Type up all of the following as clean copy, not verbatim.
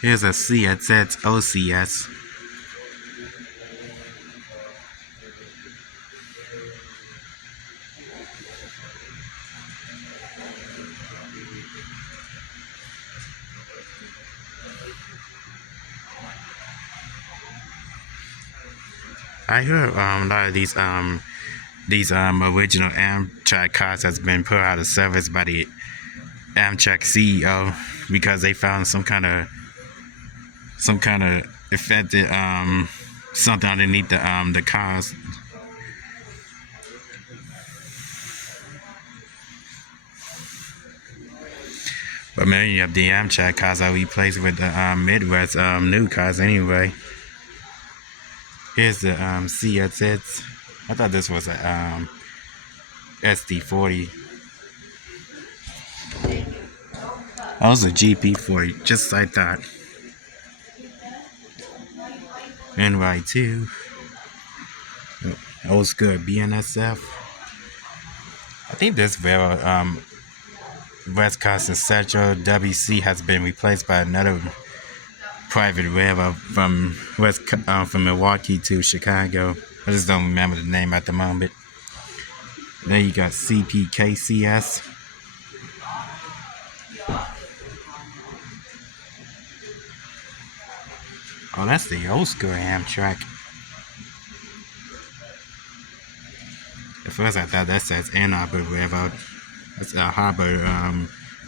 Here's a CSX OCS. I heard a lot of these original Amtrak cars has been put out of service by the Amtrak CEO because they found some kind of affected something underneath the cars. But many of the Amtrak cars are replaced with the Midwest new cars anyway. Here's the CSX. I thought this was a SD40. That was a GP40, just like that. NY2. Old school BNSF. I think this railroad, West Coast and Central WC, has been replaced by another private railroad from from Milwaukee to Chicago. I just don't remember the name at the moment. Then you got CPKCS. Oh, that's the old school Amtrak. At first I thought that says Ann Arbor Railroad. That's a harbor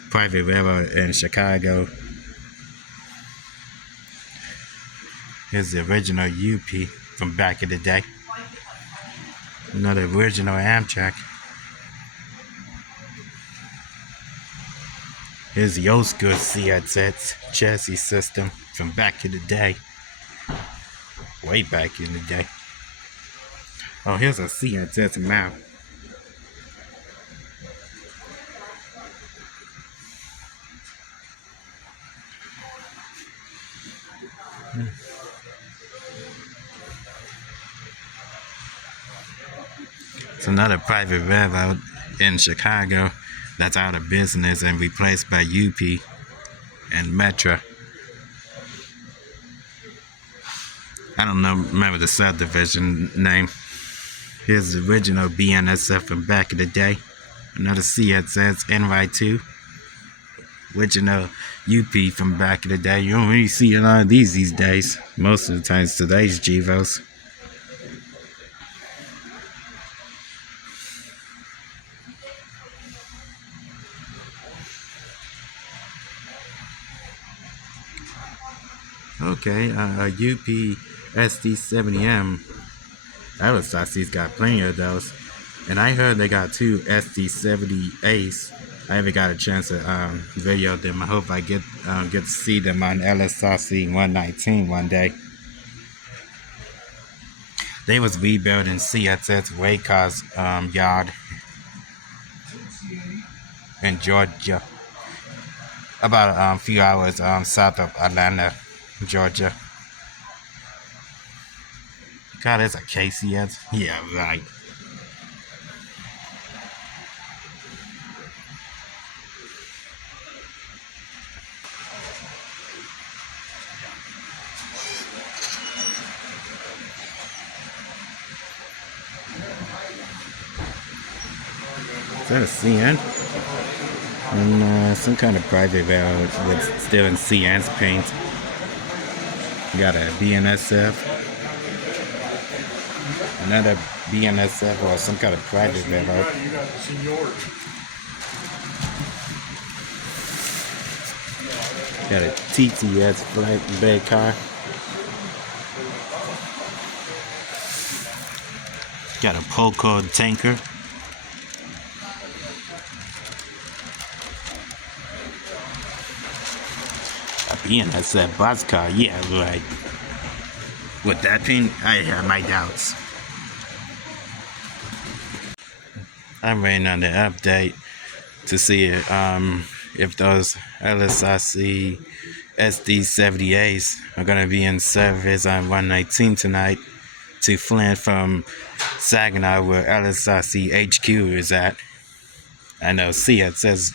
private railroad in Chicago. Here's the original UP from back in the day. Another original Amtrak. Here's the old school CSX chassis system from back in the day. Way back in the day. Oh, here's a CSX map. It's another private railroad in Chicago that's out of business and replaced by UP and Metro. I don't know, remember the subdivision name. Here's the original BNSF from back in the day. Another CSX NY2. Original UP from back in the day. You don't really see a lot of these days. Most of the times today's GVOs. Okay, UP SD70M. LSIC's got plenty of those. And I heard they got two SD70As. I haven't got a chance to video them. I hope I get to see them on LSRC 119 one day. They was rebuilding CSX Waycars yard in Georgia. About a few hours south of Atlanta, Georgia. God, that's a KCS? Yeah, right. Is that a CN? And some kind of private railroad with still in CN's paint. You got a BNSF. Another BNSF or some kind of private railroad. Got a TTS flatbed car. Got a Polko tanker. A BNSF boxcar, yeah, right. With that paint, I have my doubts. I'm waiting on the update to see if those LSIC SD70As are going to be in service on 119 tonight to Flint from Saginaw, where LSIC HQ is at. I know it says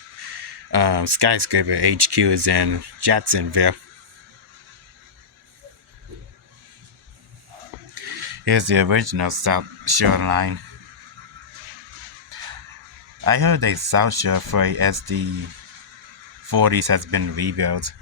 Skyscraper HQ is in Jacksonville. Here's the original South Shore line. I heard the South Shore freight SD 40s has been rebuilt.